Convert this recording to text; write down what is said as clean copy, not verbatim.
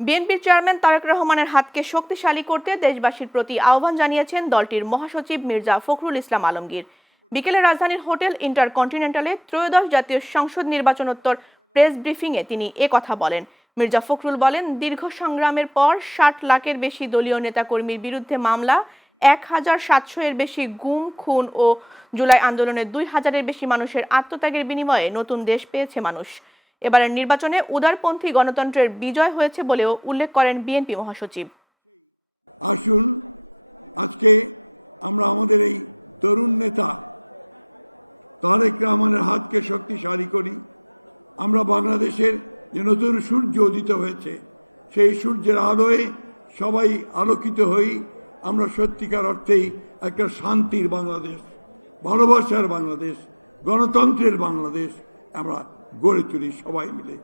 বিএনপির চেয়ারম্যান তারেক রহমানের হাতকে শক্তিশালী করতে দেশবাসীর প্রতি আহ্বান জানিয়েছেন দলটির মহাসচিব মির্জা ফখরুল ইসলাম আলমগীর। বিকেলে রাজধানীর হোটেল ইন্টারকন্টিনেন্টালে ত্রয়োদশ জাতীয় সংসদ নির্বাচনোত্তর প্রেস ব্রিফিংয়ে তিনি কথা বলেন। মির্জা ফখরুল বলেন, দীর্ঘ সংগ্রামের পর ৬০ লাখের বেশি দলীয় নেতাকর্মীর বিরুদ্ধে মামলা, ১,৭০০-এর বেশি গুম খুন ও জুলাই আন্দোলনে ২,০০০-এর বেশি মানুষের আত্মত্যাগের বিনিময়ে নতুন দেশ পেয়েছে মানুষ। এবারের নির্বাচনে উদারপন্থী গণতন্ত্রের বিজয় হয়েছে বলেও উল্লেখ করেন বিএনপি মহাসচিব। আসুন আজকে আমরা আমাদের এই তরুণ নেতা তারেক রহমানের হাতকে শক্তিশালী করি। আমরা বাংলাদেশের যে নতুন সূর্য উদিত হয়েছে, সেই সূর্যের আলোয় সবাই আলোকিত হই। আমরা সত্যিকার অর্থেই একটা শান্তির বাংলাদেশ, ভালোবাসার বাংলাদেশ, গণতন্ত্রের বাংলাদেশ আমরা গড়ে তুলি সবাই মিলে।